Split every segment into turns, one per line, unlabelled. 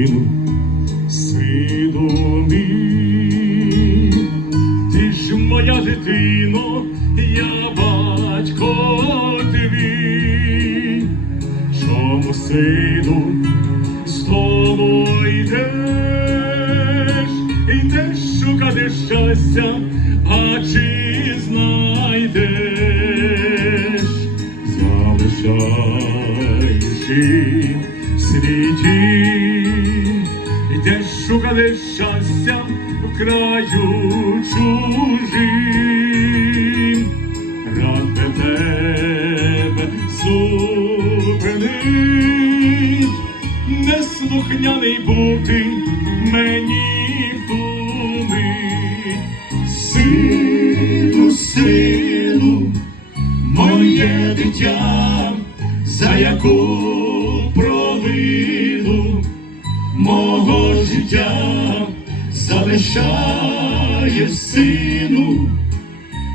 Сину, сину мій, ти ж моя дитино, я батько твій, чому сину знову йдеш, йдеш шукати щастя, а чи знайдеш, залишаючи в світі, йдеш шукати щастя в краю чужим, рад би тебе зупинить, неслухняний бути мені втумить. Сину, сину, моє дитя, за яку залишаєш, сину,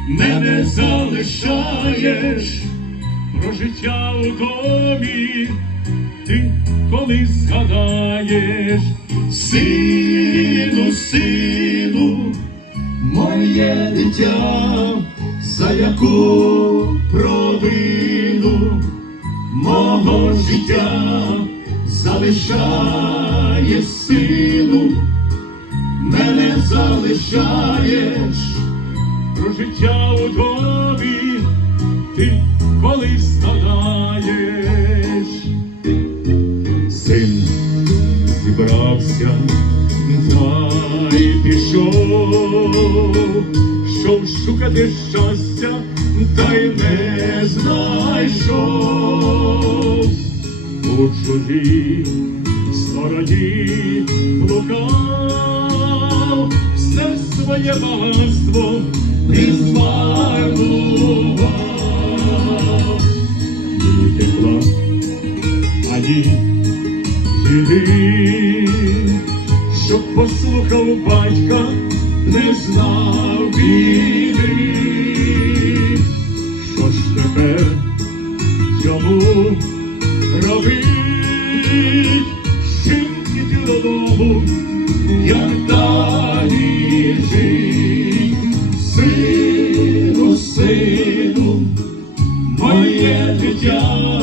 мене залишаєш. Про життя у домі, ти коли згадаєш, сину, сину, моє дитя, за яку провину мого життя залишаєш, сину, залишаєш. Про життя у домі, ти коли згадаєш, син зібрався та й пішов, щоб шукати щастя, та й не знайшов. У чужій стороні блукав, своє багатство не змарнував. Ні тепла, ані щоб послухав батька, не знав біди. Що ж тепер йому робить, моє дитя,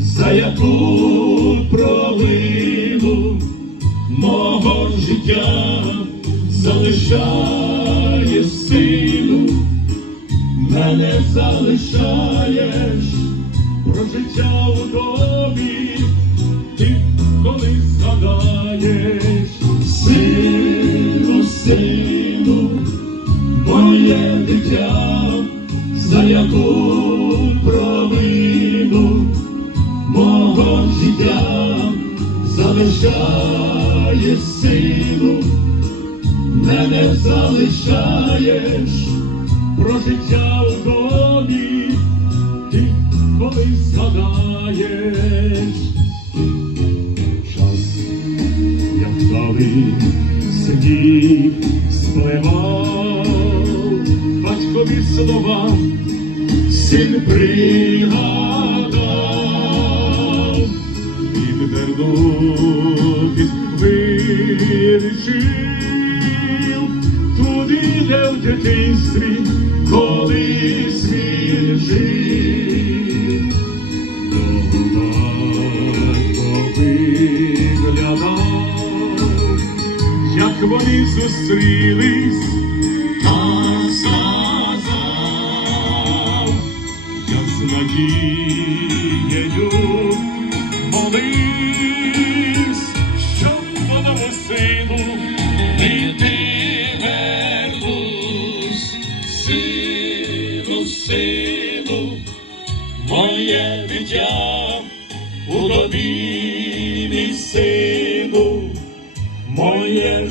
за яку провину мого життя залишаєш, сину, мене залишаєш про життя у домі, ти коли згадаєш, сину, сину, моє дитя, за яку провину мого життя залишає сину, мене залишаєш про життя син і тепер вернутись вирішив, туди, де в дитинстві колись він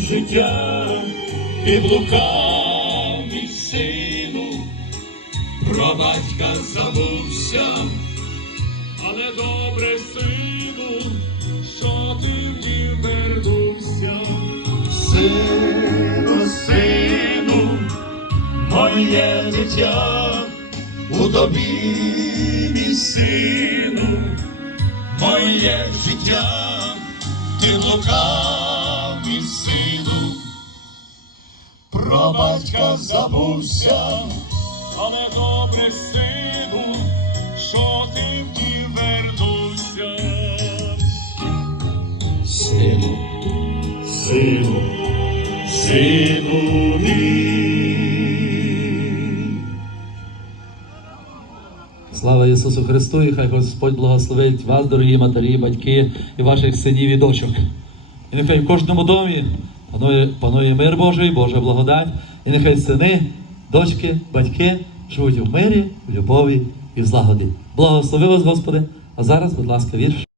життя під лукав, мій сину, про батька забувся, але добре, сину, що ти вдів вернувся. Сину, сину, моє дитя, у тобі, мій сину, моє життя ти лукавий про батька забувся,
Але добре, сину, що ти в ті вернувся.
сину, сину, сину мій.
Слава Ісусу Христу, і хай Господь благословить вас, дорогі матері, батьки і ваших синів і дочок. І нехай в кожному домі панує, панує мир Божий, Божа благодать, і нехай сини, дочки, батьки живуть в мирі, в любові і в злагоді. Благослови вас, Господи. А зараз, будь ласка, вірш.